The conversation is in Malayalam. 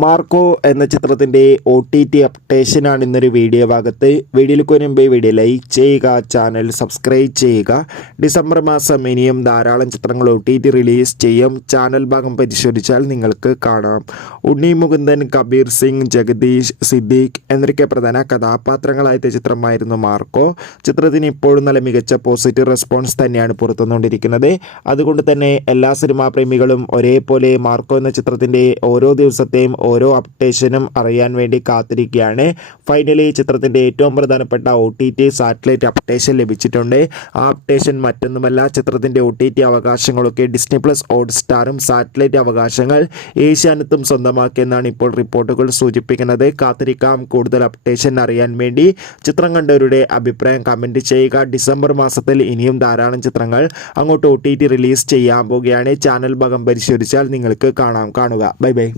മാർക്കോ എന്ന ചിത്രത്തിൻ്റെ OTT അപ്ഡേഷനാണ് ഇന്നൊരു വീഡിയോ ഭാഗത്ത്. വീഡിയോയിലേക്ക് മുൻപ് വീഡിയോ ലൈക്ക് ചെയ്യുക, ചാനൽ സബ്സ്ക്രൈബ് ചെയ്യുക. ഡിസംബർ മാസം ഇനിയും ധാരാളം ചിത്രങ്ങൾ OTT റിലീസ് ചെയ്യും. ചാനൽ ഭാഗം പരിശോധിച്ചാൽ നിങ്ങൾക്ക് കാണാം. ഉണ്ണി മുകുന്ദൻ, കബീർ സിംഗ്, ജഗദീഷ്, സിദ്ദീഖ് എന്നൊക്കെ പ്രധാന കഥാപാത്രങ്ങളായ ചിത്രമായിരുന്നു മാർക്കോ. ചിത്രത്തിന് ഇപ്പോഴും നല്ല മികച്ച പോസിറ്റീവ് റെസ്പോൺസ് തന്നെയാണ് പുറത്തുവന്നുകൊണ്ടിരിക്കുന്നത്. അതുകൊണ്ട് തന്നെ എല്ലാ സിനിമാ പ്രേമികളും ഒരേപോലെ മാർക്കോ എന്ന ചിത്രത്തിൻ്റെ ഓരോ ദിവസത്തെയും ഓരോ അപ്ഡേഷനും അറിയാൻ വേണ്ടി കാത്തിരിക്കുകയാണ്. ഫൈനലി ചിത്രത്തിൻ്റെ ഏറ്റവും പ്രധാനപ്പെട്ട OTT സാറ്റലൈറ്റ് അപ്ഡേഷൻ ലഭിച്ചിട്ടുണ്ട്. ആ അപ്ഡേഷൻ മറ്റൊന്നുമല്ല, ചിത്രത്തിൻ്റെ OTT അവകാശങ്ങളൊക്കെ ഡിസ്നി പ്ലസ് ഹോട്ട്സ്റ്റാറും സാറ്റലൈറ്റ് അവകാശങ്ങൾ ഏഷ്യാനെറ്റും സ്വന്തമാക്കിയെന്നാണ് ഇപ്പോൾ റിപ്പോർട്ടുകൾ സൂചിപ്പിക്കുന്നത്. കാത്തിരിക്കാം കൂടുതൽ അപ്ഡേഷൻ അറിയാൻ വേണ്ടി. ചിത്രം കണ്ടവരുടെ അഭിപ്രായം കമൻറ്റ് ചെയ്യുക. ഡിസംബർ മാസത്തിൽ ഇനിയും ധാരാളം ചിത്രങ്ങൾ അങ്ങോട്ട് OTT റിലീസ് ചെയ്യാൻ പോവുകയാണ്. ചാനൽ ഭാഗം പരിശോധിച്ചാൽ നിങ്ങൾക്ക് കാണുക. Bye bye.